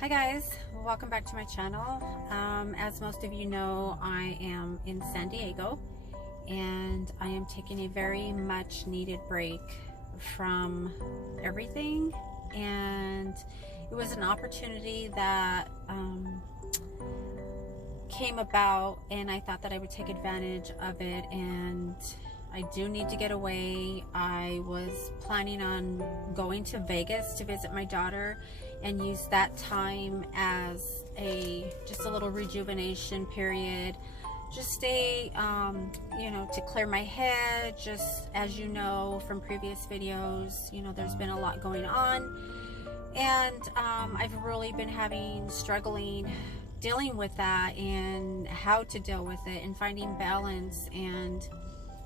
Hi guys, welcome back to my channel. As most of you know, I am in San Diego and I am taking a very much needed break from everything, and it was an opportunity that came about and I thought that I would take advantage of it, and I do need to get away. I was planning on going to Vegas to visit my daughter and use that time as just a little rejuvenation period. Just stay, to clear my head. Just as you know from previous videos, there's been a lot going on, and I've really been struggling dealing with that and how to deal with it and finding balance and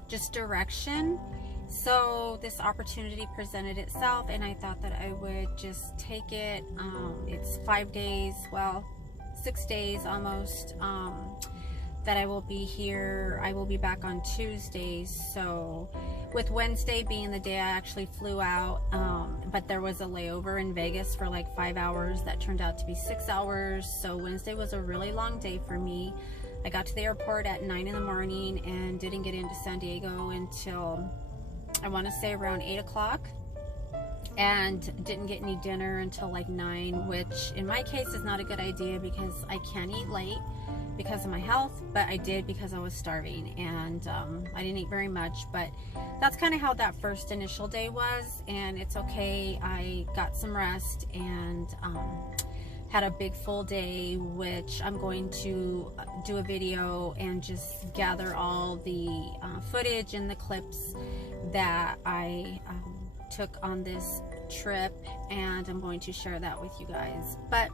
just direction. So this opportunity presented itself and I thought that I would just take it. It's 5 days, well 6 days almost, that I will be here. I will be back on Tuesday, so with Wednesday being the day I actually flew out, but there was a layover in Vegas for like 5 hours that turned out to be 6 hours, so Wednesday was a really long day for me. I got to the airport at 9 in the morning and didn't get into San Diego until I want to say around 8 o'clock, and didn't get any dinner until like 9, which in my case is not a good idea because I can't eat late because of my health, but I did because I was starving, and I didn't eat very much. But that's kind of how that first initial day was, and it's okay. I got some rest and had a big full day, which I'm going to do a video and just gather all the footage and the clips that I took on this trip, and I'm going to share that with you guys. But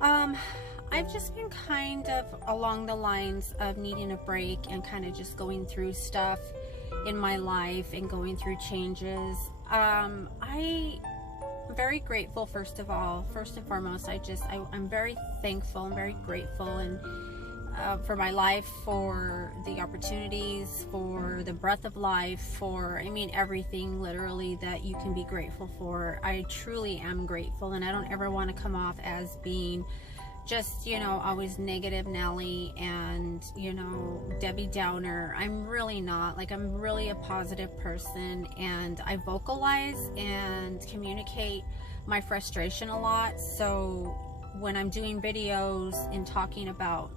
I've just been kind of along the lines of needing a break and kind of just going through stuff in my life and going through changes. I'm very grateful, first and foremost. I'm very thankful and very grateful and for my life, for the opportunities, for the breath of life, for everything literally that you can be grateful for. I truly am grateful, and I don't ever want to come off as being just always negative Nelly and Debbie Downer. I'm really not. Like, I'm really a positive person, and I vocalize and communicate my frustration a lot. So when I'm doing videos and talking about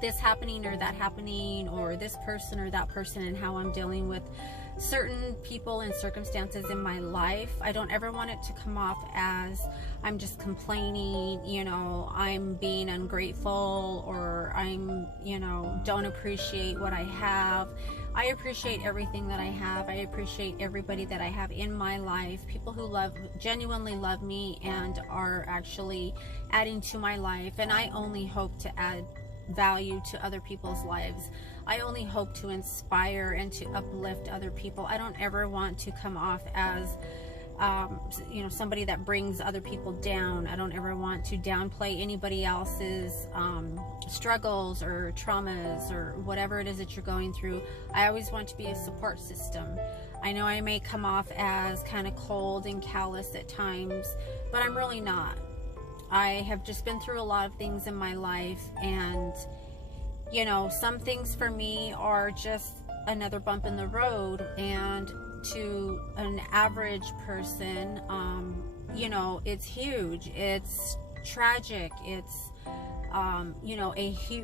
this happening or that happening, or this person or that person, and how I'm dealing with certain people and circumstances in my life, I don't ever want it to come off as I'm just complaining, I'm being ungrateful, or I'm, don't appreciate what I have. I appreciate everything that I have. I appreciate everybody that I have in my life, people who genuinely love me and are actually adding to my life, and I only hope to add value to other people's lives. I only hope to inspire and to uplift other people. I don't ever want to come off as somebody that brings other people down. I don't ever want to downplay anybody else's struggles or traumas or whatever it is that you're going through. I always want to be a support system. I know I may come off as kind of cold and callous at times, but I'm really not. I have just been through a lot of things in my life, and some things for me are just another bump in the road, and to an average person, it's huge, it's tragic, it's a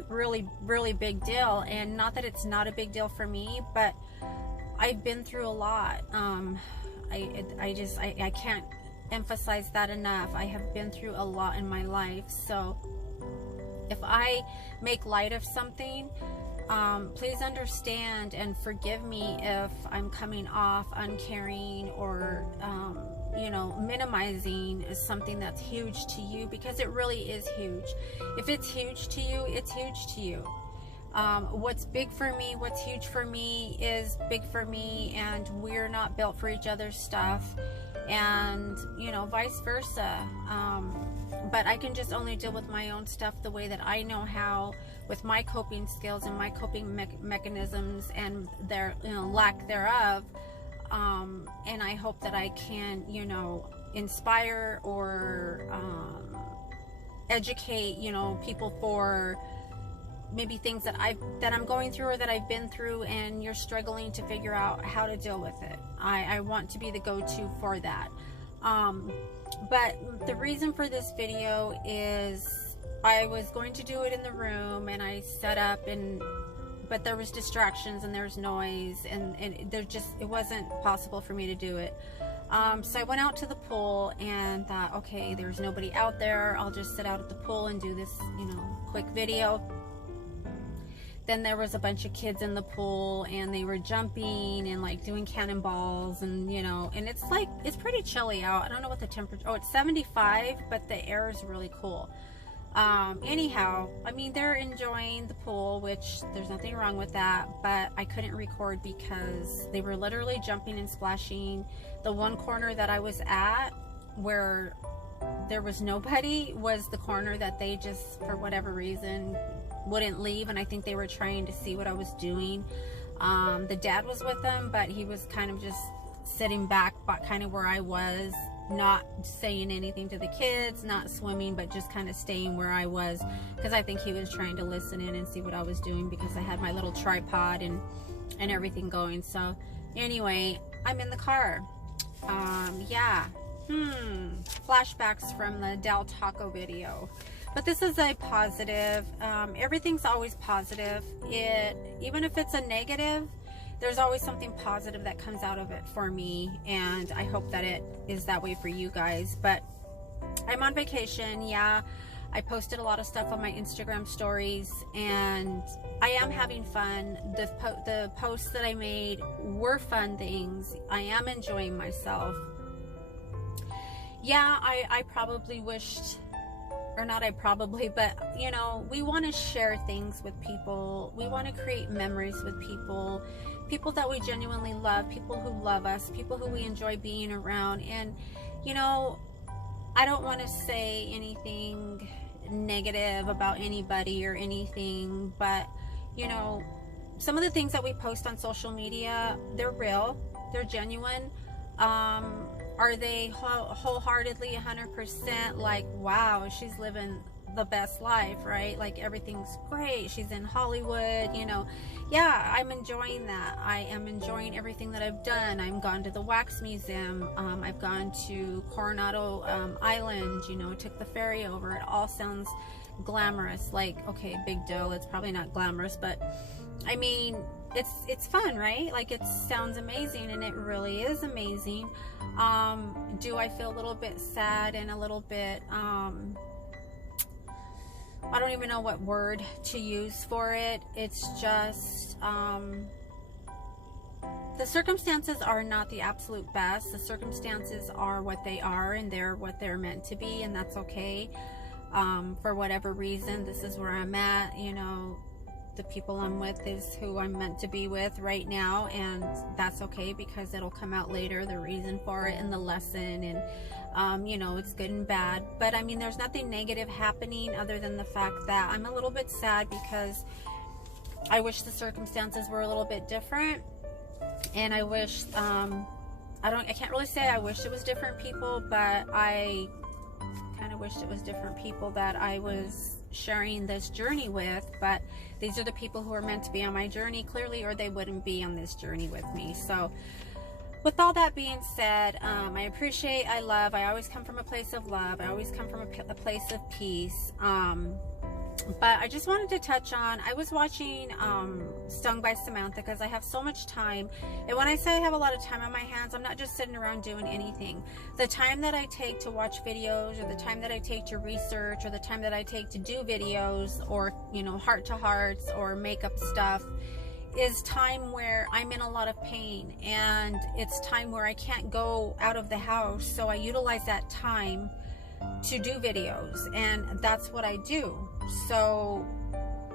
really big deal. And not that it's not a big deal for me, but I've been through a lot. I can't emphasize that enough. I have been through a lot in my life, so if I make light of something, please understand and forgive me if I'm coming off uncaring or minimizing something that's huge to you, because it really is huge. If it's huge to you, it's huge to you. What's big for me, what's huge for me is big for me, and we're not built for each other's stuff, and vice versa. But I can just only deal with my own stuff the way that I know how, with my coping skills and my coping mechanisms and their lack thereof. And I hope that I can inspire or educate, you know, people for maybe things that I'm going through or that I've been through, and you're struggling to figure out how to deal with it. I want to be the go-to for that. But the reason for this video is I was going to do it in the room, and I set up, but there was distractions and there was noise, and it wasn't possible for me to do it. So I went out to the pool and thought, okay, there's nobody out there. I'll just sit out at the pool and do this, you know, quick video. Then there was a bunch of kids in the pool, and they were jumping and like doing cannonballs, and you know, and it's like, it's pretty chilly out. I don't know what the temperature, oh, it's 75, but the air is really cool. Anyhow, I mean, they're enjoying the pool, which there's nothing wrong with that, but I couldn't record because they were literally jumping and splashing. The one corner that I was at where there was nobody was the corner that they just, for whatever reason, wouldn't leave, and I think they were trying to see what I was doing. The dad was with them, but he was kind of just sitting back, but kind of where I was, not saying anything to the kids, not swimming, but just kind of staying where I was, because I think he was trying to listen in and see what I was doing, because I had my little tripod and everything going. So anyway, I'm in the car. Yeah, flashbacks from the Del Taco video. But this is a positive. Everything's always positive. Even if it's a negative, there's always something positive that comes out of it for me, and I hope that it is that way for you guys. But I'm on vacation. Yeah, I posted a lot of stuff on my Instagram stories, and I am having fun. The posts that I made were fun things. I am enjoying myself. Yeah, I probably wished, or not I probably, but you know, we want to share things with people. We want to create memories with people that we genuinely love, people who love us, people who we enjoy being around. And you know, I don't want to say anything negative about anybody or anything, but you know, some of the things that we post on social media, they're real, they're genuine. Are they wholeheartedly 100% like, wow, she's living the best life, right? Like everything's great, she's in Hollywood, you know? Yeah, I'm enjoying that. I am enjoying everything that I've done. I've gone to the Wax Museum. I've gone to Coronado Island, you know, took the ferry over. It all sounds glamorous. Like, okay, big deal. It's probably not glamorous, but I mean, it's fun, right? Like, it sounds amazing, and it really is amazing. Do I feel a little bit sad and a little bit, I don't even know what word to use for it. It's just, the circumstances are not the absolute best. The circumstances are what they are, and they're what they're meant to be, and that's okay. For whatever reason, this is where I'm at, you know. The people I'm with is who I'm meant to be with right now, and that's okay, because it'll come out later, the reason for it and the lesson, and you know, it's good and bad. But I mean, there's nothing negative happening other than the fact that I'm a little bit sad, because I wish the circumstances were a little bit different, and I wish I can't really say I wish it was different people, but I kind of wished it was different people that I was sharing this journey with. But these are the people who are meant to be on my journey, clearly, or they wouldn't be on this journey with me. So with all that being said, I appreciate, I love, I always come from a place of love, I always come from a place of peace. But I just wanted to touch on, I was watching Stung by Samantha, because I have so much time. And when I say I have a lot of time on my hands, I'm not just sitting around doing anything. The time that I take to watch videos, or the time that I take to research, or the time that I take to do videos, or, you know, heart to hearts or makeup stuff, is time where I'm in a lot of pain, and it's time where I can't go out of the house. So I utilize that time to do videos, and that's what I do. So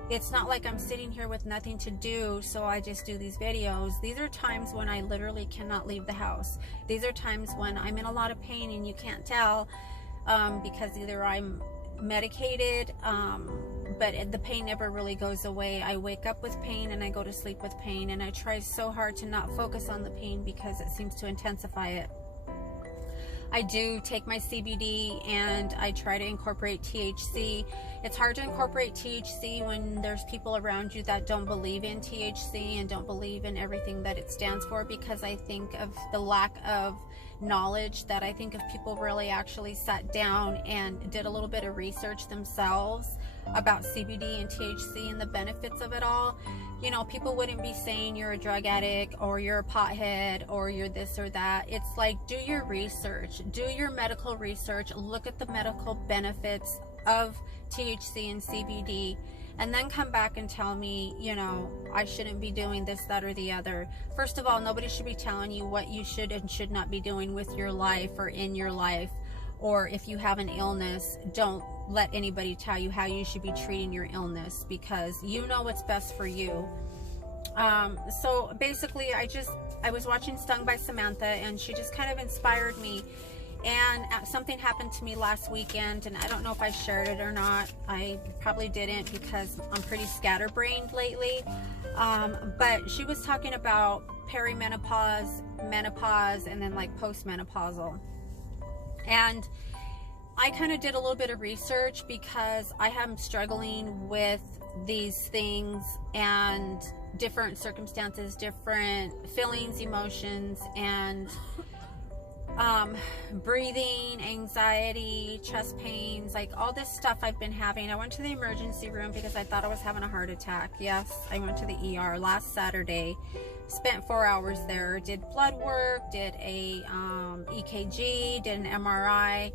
it's not like I'm sitting here with nothing to do, so I just do these videos. These are times when I literally cannot leave the house. These are times when I'm in a lot of pain, and you can't tell, because either I'm medicated, but the pain never really goes away. I wake up with pain, and I go to sleep with pain, and I try so hard to not focus on the pain, because it seems to intensify it. I do take my CBD and I try to incorporate THC. It's hard to incorporate THC when there's people around you that don't believe in THC and don't believe in everything that it stands for, because I think of the lack of knowledge, that I think if people really actually sat down and did a little bit of research themselves about CBD and THC and the benefits of it all, you know, people wouldn't be saying you're a drug addict or you're a pothead or you're this or that. It's like, do your research, do your medical research, look at the medical benefits of THC and CBD, and then come back and tell me, you know, I shouldn't be doing this, that, or the other. First of all, nobody should be telling you what you should and should not be doing with your life or in your life. Or if you have an illness, don't let anybody tell you how you should be treating your illness, because you know what's best for you. So basically, I was watching Stung by Samantha, and she just kind of inspired me. And something happened to me last weekend, and I don't know if I shared it or not. I probably didn't, because I'm pretty scatterbrained lately. But she was talking about perimenopause, menopause, and then like postmenopausal. And I kind of did a little bit of research, because I am struggling with these things and different circumstances, different feelings, emotions, and breathing, anxiety, chest pains, like all this stuff I've been having. I went to the emergency room because I thought I was having a heart attack. Yes, I went to the ER last Saturday, spent 4 hours there, did blood work, did a EKG, did an MRI.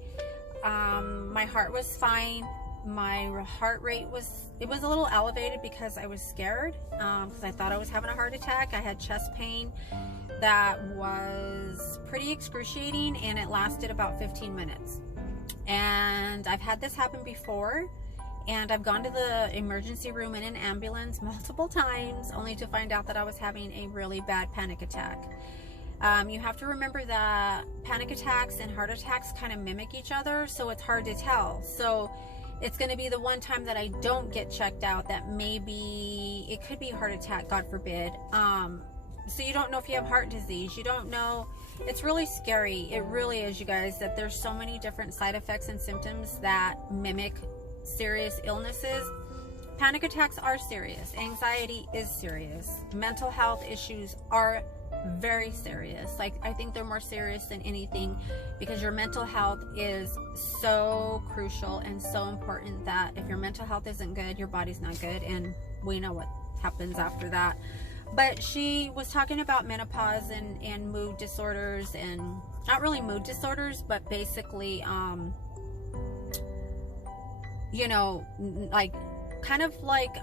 My heart was fine. My heart rate was a little elevated because I was scared, because I thought I was having a heart attack. I had chest pain that was pretty excruciating, and it lasted about 15 minutes. And I've had this happen before, and I've gone to the emergency room in an ambulance multiple times, only to find out that I was having a really bad panic attack. You have to remember that panic attacks and heart attacks kind of mimic each other, so it's hard to tell. So it's going to be the one time that I don't get checked out that maybe it could be a heart attack, God forbid. So you don't know if you have heart disease. You don't know. It's really scary. It really is, you guys, that there's so many different side effects and symptoms that mimic serious illnesses. Panic attacks are serious. Anxiety is serious. Mental health issues are very serious. Like, I think they're more serious than anything, because your mental health is so crucial and so important, that if your mental health isn't good, your body's not good, and we know what happens after that. But she was talking about menopause and mood disorders, and not really mood disorders, but basically you know, like kind of like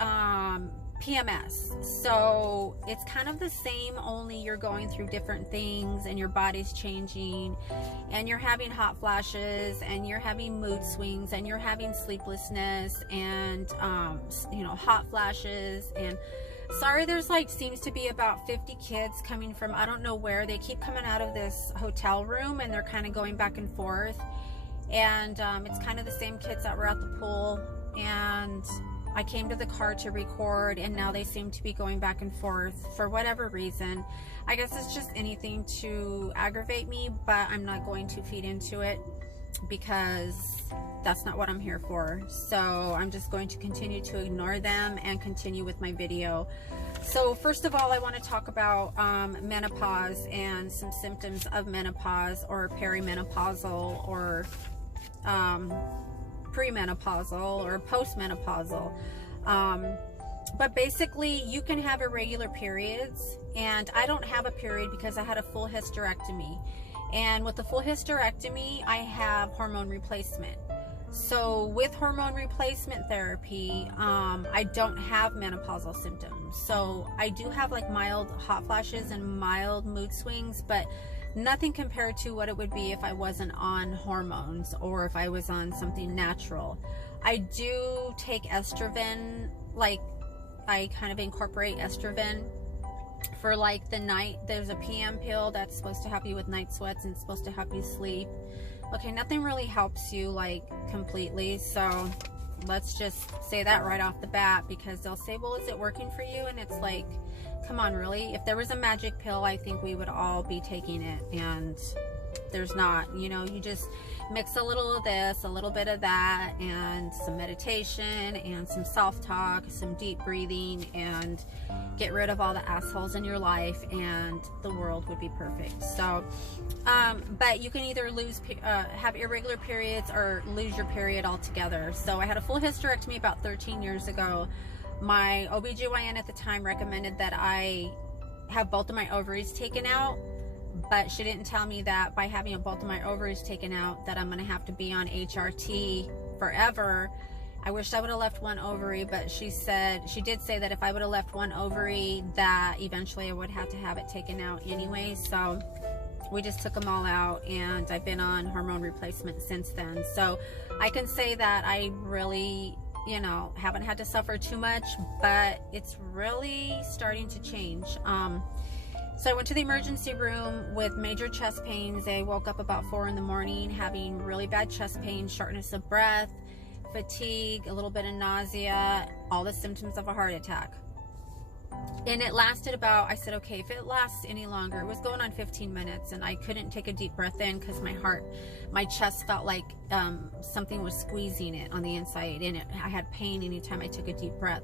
PMS. So it's kind of the same, only you're going through different things, and your body's changing, and you're having hot flashes, and you're having mood swings, and you're having sleeplessness, and you know, hot flashes. And sorry, there's like seems to be about 50 kids coming from I don't know where. They keep coming out of this hotel room, and they're kind of going back and forth, and it's kind of the same kids that were at the pool. And I came to the car to record, and now they seem to be going back and forth for whatever reason. I guess it's just anything to aggravate me, but I'm not going to feed into it, because that's not what I'm here for. So I'm just going to continue to ignore them and continue with my video. So first of all, I want to talk about menopause and some symptoms of menopause, or perimenopausal, or premenopausal, or postmenopausal. But basically, you can have irregular periods, and I don't have a period because I had a full hysterectomy. And with the full hysterectomy, I have hormone replacement. So with hormone replacement therapy, I don't have menopausal symptoms. So I do have like mild hot flashes and mild mood swings, but nothing compared to what it would be if I wasn't on hormones, or if I was on something natural. I do take estrogen, like I kind of incorporate estrogen for like the night. There's a PM pill that's supposed to help you with night sweats, and it's supposed to help you sleep. Okay, nothing really helps you like completely, so let's just say that right off the bat, because they'll say, well, is it working for you? And it's like, come on, really? If there was a magic pill, I think we would all be taking it, and there's not. You know, you just mix a little of this, a little bit of that, and some meditation and some self-talk, some deep breathing, and get rid of all the assholes in your life, and the world would be perfect. So but you can either have irregular periods or lose your period altogether. So I had a full hysterectomy about 13 years ago. My OBGYN at the time recommended that I have both of my ovaries taken out, but she didn't tell me that by having both of my ovaries taken out that I'm going to have to be on HRT forever. I wish I would have left one ovary, but she did say that if I would have left one ovary, that eventually I would have to have it taken out anyway. So we just took them all out, and I've been on hormone replacement since then. So I can say that I really, you know, haven't had to suffer too much, but it's really starting to change. So I went to the emergency room with major chest pains. I woke up about 4 in the morning having really bad chest pain, shortness of breath, fatigue, a little bit of nausea, all the symptoms of a heart attack. And it lasted about, I said, okay, if it lasts any longer, it was going on 15 minutes, and I couldn't take a deep breath in because my chest felt like something was squeezing it on the inside, and I had pain anytime I took a deep breath.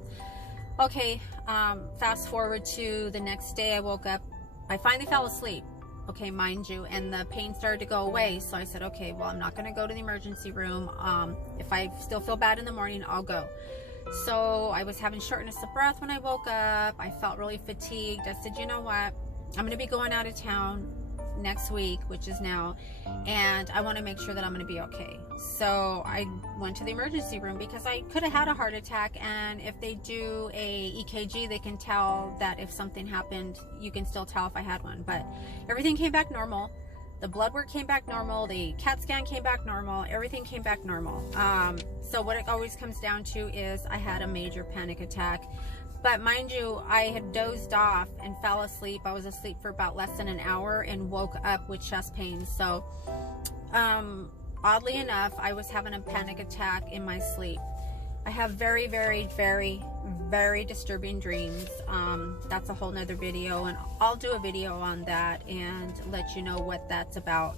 Okay, fast forward to the next day. I woke up, I finally fell asleep, okay, mind you, and the pain started to go away. So I said, okay, well, I'm not going to go to the emergency room. If I still feel bad in the morning, I'll go. So I was having shortness of breath when I woke up. I felt really fatigued. I said, you know what, I'm going to be going out of town next week, which is now, and I want to make sure that I'm going to be okay. So I went to the emergency room because I could have had a heart attack, and if they do a EKG, they can tell that if something happened. You can still tell if I had one, but everything came back normal. The blood work came back normal, the CAT scan came back normal, everything came back normal. So what it always comes down to is I had a major panic attack. But mind you, I had dozed off and fell asleep. I was asleep for about less than an hour and woke up with chest pains. So oddly enough, I was having a panic attack in my sleep. I have very, very, very, very disturbing dreams. That's a whole nother video, and I'll do a video on that and let you know what that's about,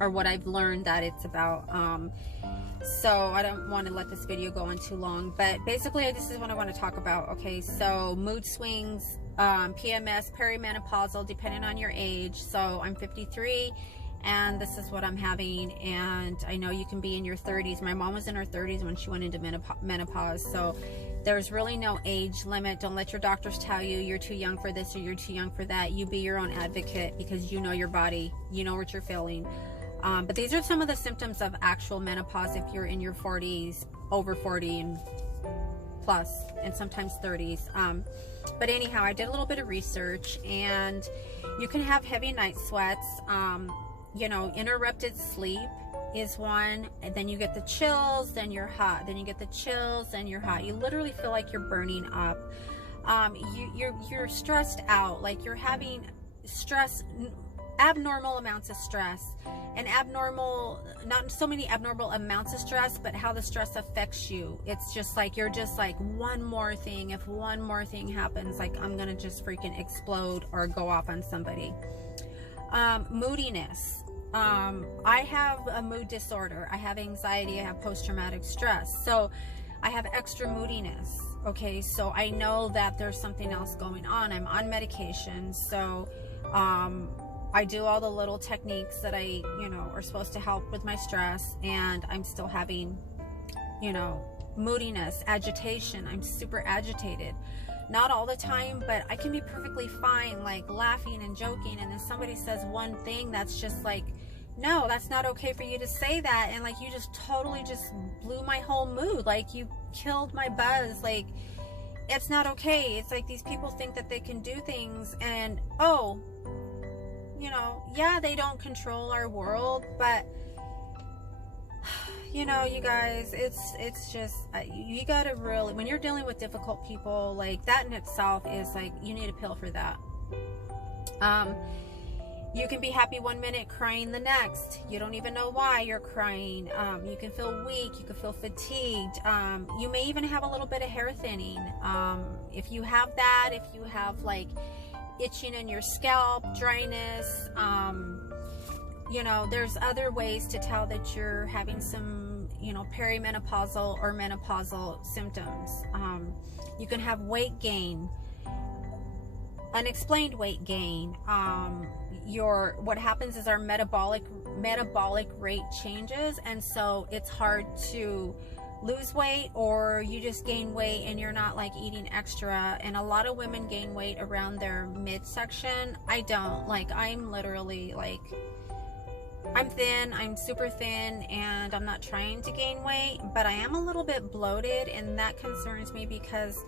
or what I've learned that it's about. So I don't want to let this video go on too long, but basically this is what I want to talk about. Okay, so mood swings, PMS, perimenopausal, depending on your age. So I'm 53, and this is what I'm having. And I know you can be in your 30s. My mom was in her 30s when she went into menopause. So there's really no age limit. Don't let your doctors tell you you're too young for this or you're too young for that. You be your own advocate, because you know your body, you know what you're feeling. But these are some of the symptoms of actual menopause if you're in your 40s, over 40 and plus, and sometimes 30s. But anyhow, I did a little bit of research, and you can have heavy night sweats. You know, interrupted sleep is one, and then you get the chills, then you're hot, then you get the chills, then you're hot. You literally feel like you're burning up. You're stressed out, like you're having stress, abnormal amounts of stress, and not so many abnormal amounts of stress, but how the stress affects you. It's just like, you're just like, one more thing, if one more thing happens, like I'm gonna just freaking explode or go off on somebody. Moodiness. I have a mood disorder. I have anxiety. I have post-traumatic stress. So I have extra moodiness. Okay, so I know that there's something else going on. I'm on medication. So I do all the little techniques that are supposed to help with my stress, and I'm still having, moodiness, agitation. I'm super agitated. Not all the time, but I can be perfectly fine, like laughing and joking, and then somebody says one thing that's just like, no, that's not okay for you to say that, and like you just totally just blew my whole mood, like you killed my buzz, like it's not okay. It's like these people think that they can do things, and yeah, they don't control our world, but you guys, it's just, you gotta really, when you're dealing with difficult people, like that in itself is like, you need a pill for that. You can be happy one minute, crying the next. You don't even know why you're crying. You can feel weak, you can feel fatigued. You may even have a little bit of hair thinning. If you have that, if you have like itching in your scalp, dryness, you know, there's other ways to tell that you're having some, you know, perimenopausal or menopausal symptoms. You can have weight gain, unexplained weight gain. What happens is our metabolic rate changes, and so it's hard to lose weight, or you just gain weight and you're not like eating extra. And a lot of women gain weight around their midsection. I don't. Like, I'm literally like, I'm thin, I'm super thin, and I'm not trying to gain weight, but I am a little bit bloated, and that concerns me because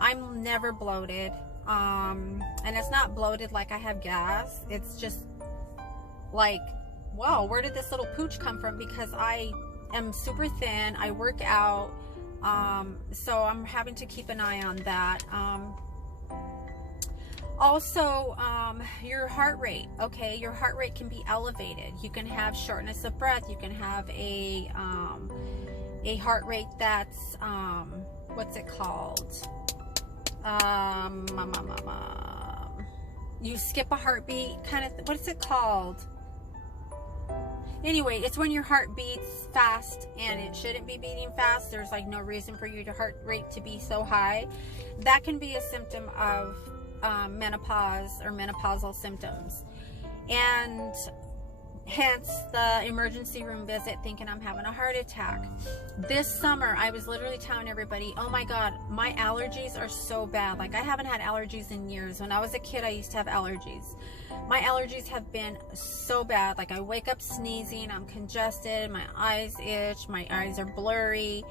I'm never bloated. And it's not bloated like I have gas. It's just like, wow, where did this little pooch come from? Because I am super thin, I work out, so I'm having to keep an eye on that. Also, your heart rate. Okay, your heart rate can be elevated. You can have shortness of breath. You can have a heart rate that's what's it called? You skip a heartbeat, kind of. What is it called? Anyway, it's when your heart beats fast, and it shouldn't be beating fast. There's like no reason for your heart rate to be so high. That can be a symptom of menopause or menopausal symptoms, and hence the emergency room visit thinking I'm having a heart attack. This summer, I was literally telling everybody, oh my God, my allergies are so bad. Like, I haven't had allergies in years. When I was a kid, I used to have allergies. My allergies have been so bad. Like, I wake up sneezing, I'm congested, my eyes itch, my eyes are blurry,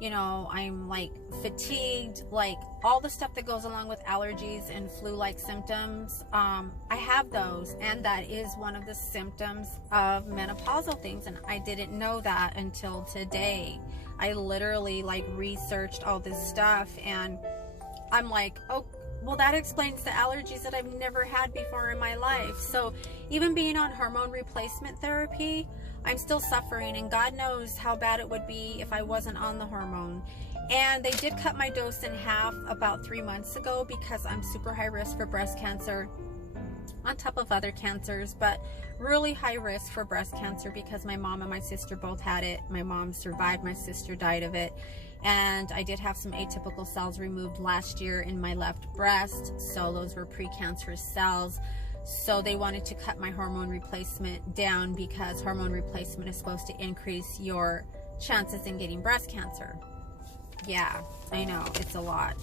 you know, I'm like fatigued, like all the stuff that goes along with allergies and flu-like symptoms. I have those, and that is one of the symptoms of menopausal things, and I didn't know that until today. I literally like researched all this stuff, and I'm like, oh, well, that explains the allergies that I've never had before in my life. So even being on hormone replacement therapy, I'm still suffering, and God knows how bad it would be if I wasn't on the hormone. And they did cut my dose in half about 3 months ago because I'm super high risk for breast cancer, on top of other cancers, but really high risk for breast cancer because my mom and my sister both had it. My mom survived, my sister died of it. And I did have some atypical cells removed last year in my left breast, so those were precancerous cells. So they wanted to cut my hormone replacement down because hormone replacement is supposed to increase your chances in getting breast cancer. Yeah, I know, it's a lot.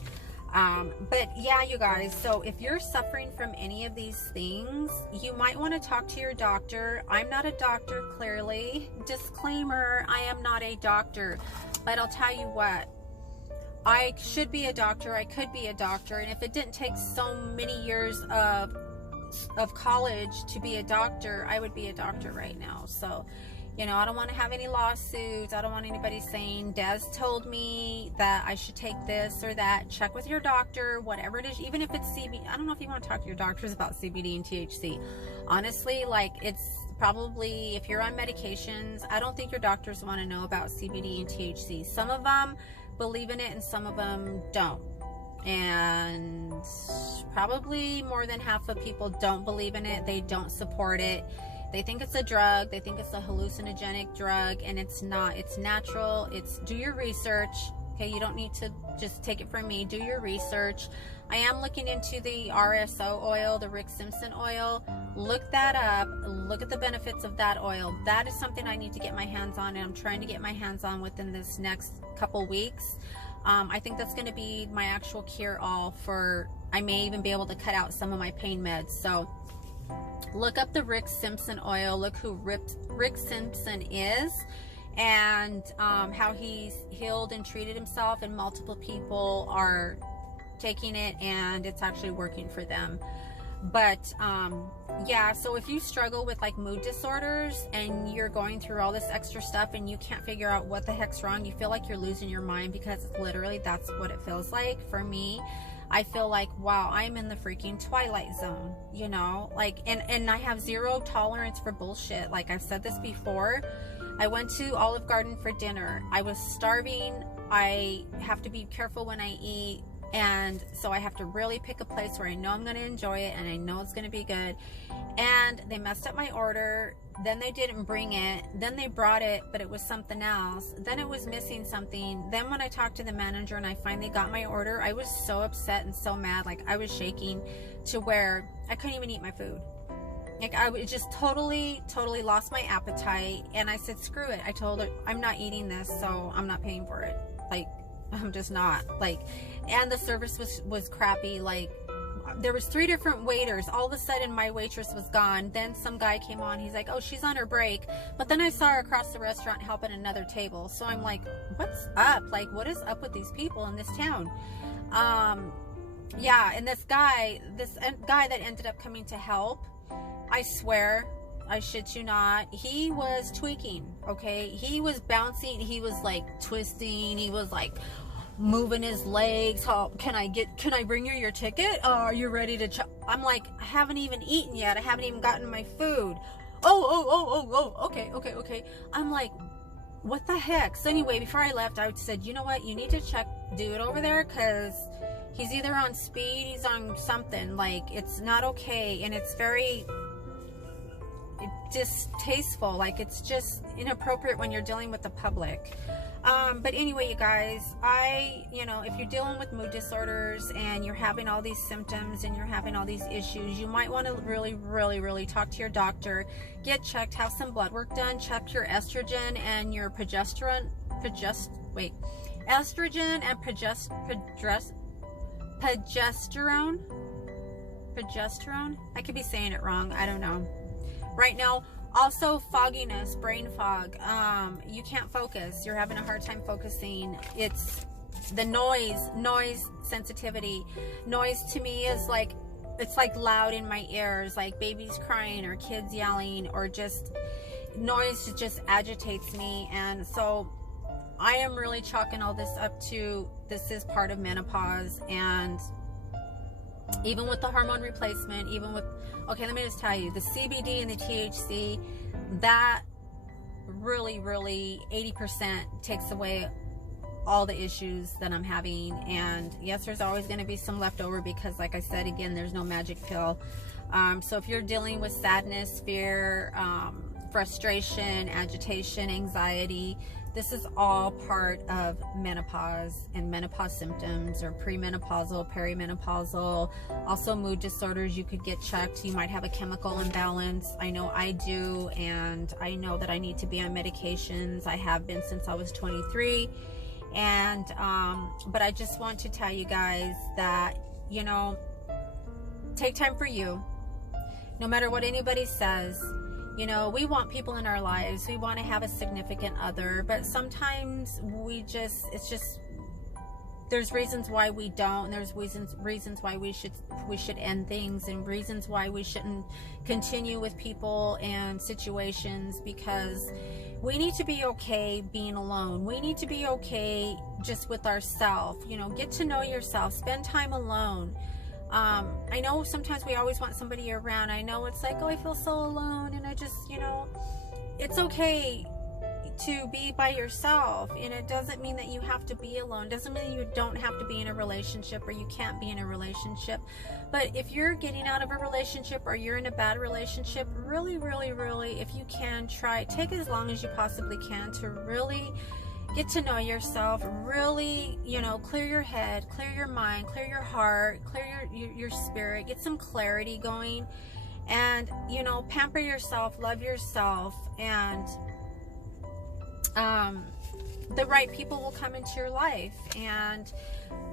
But yeah, you guys, so if you're suffering from any of these things, you might want to talk to your doctor. I'm not a doctor, clearly. Disclaimer, I am not a doctor. But I'll tell you what, I should be a doctor, I could be a doctor, and if it didn't take so many years of college to be a doctor, I would be a doctor right now. So, you know, I don't want to have any lawsuits. I don't want anybody saying, Des told me that I should take this or that. Check with your doctor, whatever it is, even if it's CBD. I don't know if you want to talk to your doctors about CBD and THC. Honestly, like, it's probably, if you're on medications, I don't think your doctors want to know about CBD and THC. Some of them believe in it and some of them don't. And probably more than half of people don't believe in it. They don't support it. They think it's a drug. They think it's a hallucinogenic drug, and it's not. It's natural. It's, do your research. Okay, you don't need to just take it from me. Do your research. I am looking into the RSO oil, the Rick Simpson oil. Look that up. Look at the benefits of that oil. That is something I need to get my hands on, and I'm trying to get my hands on within this next couple weeks. I think that's going to be my actual cure-all for, I may even be able to cut out some of my pain meds. So look up the Rick Simpson oil. Look who Rick Simpson is, and how he's healed and treated himself, and multiple people are taking it and it's actually working for them. But yeah, so if you struggle with like mood disorders and you're going through all this extra stuff and you can't figure out what the heck's wrong, you feel like you're losing your mind, because literally that's what it feels like for me. I feel like, wow, I'm in the freaking twilight zone, you know, like, and I have zero tolerance for bullshit. Like I've said this before, I went to Olive Garden for dinner. I was starving. I have to be careful when I eat. And so I have to really pick a place where I know I'm going to enjoy it and I know it's going to be good. And they messed up my order. Then they didn't bring it. Then they brought it, but it was something else. Then it was missing something. Then when I talked to the manager and I finally got my order, I was so upset and so mad. Like, I was shaking to where I couldn't even eat my food. Like, I was just totally lost my appetite. And I said, screw it. I told her, I'm not eating this, so I'm not paying for it. Like, I'm just not. Like, and the service was crappy. Like, there was 3 different waiters. All of a sudden my waitress was gone. Then some guy came on. He's like, oh, she's on her break. But then I saw her across the restaurant helping another table. So I'm like, what's up? Like, what is up with these people in this town? Yeah. And this guy that ended up coming to help, I swear, I shit you not, he was tweaking. Okay. He was bouncing. He was like twisting. He was like moving his legs. How can I bring you your ticket? Are you ready to I'm like, I haven't even eaten yet. I haven't even gotten my food. Oh, okay. I'm like, what the heck? So anyway, before I left, I said, you know what, you need to check dude over there, because he's either on speed, he's on something. Like, it's not okay, and it's very distasteful. Like, it's just inappropriate when you're dealing with the public. But anyway, you guys, if you're dealing with mood disorders and you're having all these symptoms and you're having all these issues, you might want to really talk to your doctor, get checked, have some blood work done, check your estrogen and your progesterone, estrogen and progesterone. I could be saying it wrong. I don't know. Right now, also fogginess, brain fog. You can't focus. You're having a hard time focusing. It's the noise sensitivity. Noise to me is like, it's like loud in my ears, like babies crying or kids yelling, or just noise just agitates me. And so I am really chalking all this up to, this is part of menopause. And even with the hormone replacement, even with, okay, let me just tell you, the CBD and the THC, that really 80% takes away all the issues that I'm having. And yes, there's always going to be some leftover, because like I said, again, there's no magic pill. So if you're dealing with sadness, fear, frustration, agitation, anxiety, this is all part of menopause and menopause symptoms, or premenopausal, perimenopausal. Also mood disorders, you could get checked. You might have a chemical imbalance. I know I do, and I know that I need to be on medications. I have been since I was 23. And but I just want to tell you guys that, take time for you. No matter what anybody says, we want people in our lives. We want to have a significant other, but sometimes there's reasons why we don't, and there's reasons why we should end things, and reasons why we shouldn't continue with people and situations, because we need to be okay being alone. We need to be okay just with ourselves. Get to know yourself, spend time alone. I know sometimes we always want somebody around. I know it's like, oh, I feel so alone, and I just, it's okay to be by yourself, and it doesn't mean that you have to be alone. It doesn't mean you don't have to be in a relationship, or you can't be in a relationship. But if you're getting out of a relationship, or you're in a bad relationship, really, if you can, take as long as you possibly can to really get to know yourself, really, clear your head, clear your mind, clear your heart, clear your spirit, get some clarity going, and, pamper yourself, love yourself, and the right people will come into your life, and,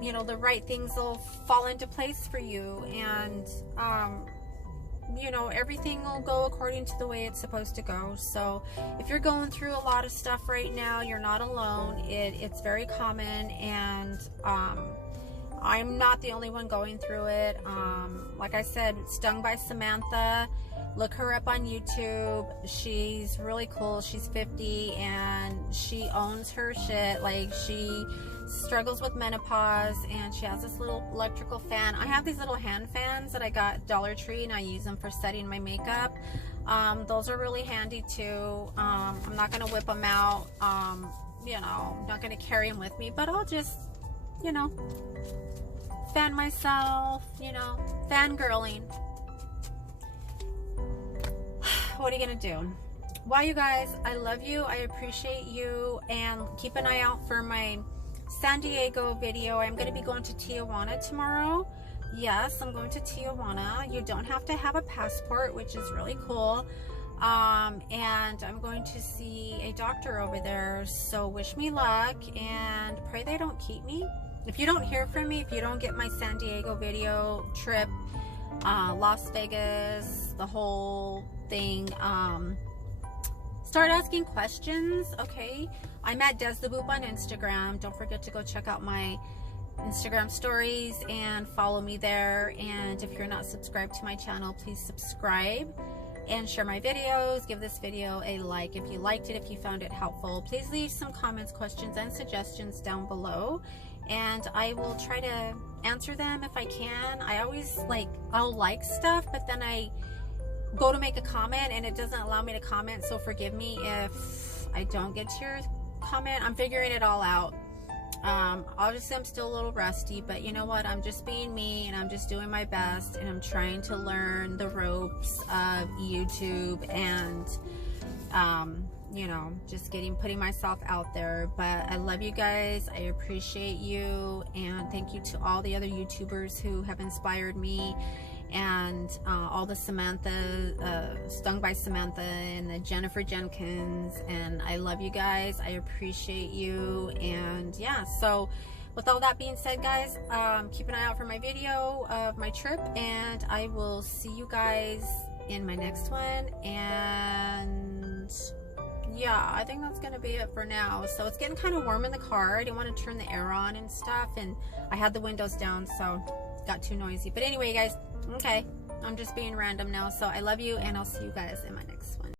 the right things will fall into place for you, and, everything will go according to the way it's supposed to go. So if you're going through a lot of stuff right now, you're not alone. It's very common, and I'm not the only one going through it. Like I said, Stung by Samantha. Look her up on YouTube. She's really cool. She's 50, and she owns her shit. Like, she struggles with menopause, and she has this little electrical fan. I have these little hand fans that I got at Dollar Tree, and I use them for setting my makeup. Those are really handy too. I'm not gonna whip them out. I'm not gonna carry them with me, but I'll just, fan myself, fangirling. What are you gonna do? Well, you guys, I love you. I appreciate you. And keep an eye out for my San Diego video. I'm going to be going to Tijuana tomorrow. Yes, I'm going to Tijuana. You don't have to have a passport, which is really cool. And I'm going to see a doctor over there. So wish me luck and pray they don't keep me. If you don't hear from me, if you don't get my San Diego video trip, Las Vegas, the whole thing, start asking questions, okay? I'm at Des the Boop on Instagram. Don't forget to go check out my Instagram stories and follow me there. And if you're not subscribed to my channel, please subscribe and share my videos. Give this video a like if you liked it, if you found it helpful. Please leave some comments, questions, and suggestions down below, and I will try to answer them if I can. I always I'll like stuff, but then I go to make a comment and it doesn't allow me to comment, so forgive me if I don't get to your comment. I'm figuring it all out. Obviously I'm still a little rusty, but you know what, I'm just being me and I'm just doing my best, and I'm trying to learn the ropes of YouTube and you know, just putting myself out there. But I love you guys, I appreciate you, and thank you to all the other YouTubers who have inspired me, and all the Samantha, Stung by Samantha, and the Jennifer Jenkins, and I love you guys, I appreciate you. And yeah, so with all that being said, guys, keep an eye out for my video of my trip, and I will see you guys in my next one. And yeah, I think that's gonna be it for now. So it's getting kind of warm in the car. I didn't want to turn the air on and stuff, and I had the windows down, so it got too noisy. But anyway, guys, okay, I'm just being random now. So I love you, and I'll see you guys in my next one.